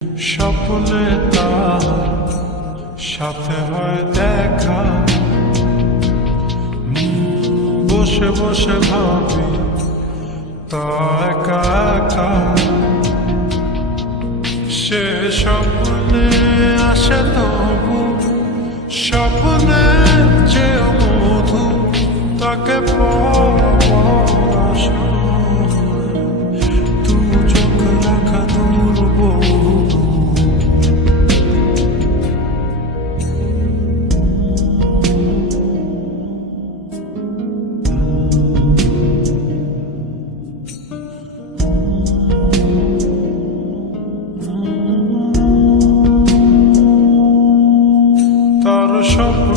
স্বপ্নে তার সাথে হয় দেখা, বসে বসে ভাবি তা একা একা। সে স্বপ্নে আসে তবু স্বপ্নে যে মধু তাকে তু চোখ রাখা দূর বহু। তার স্বপ্ন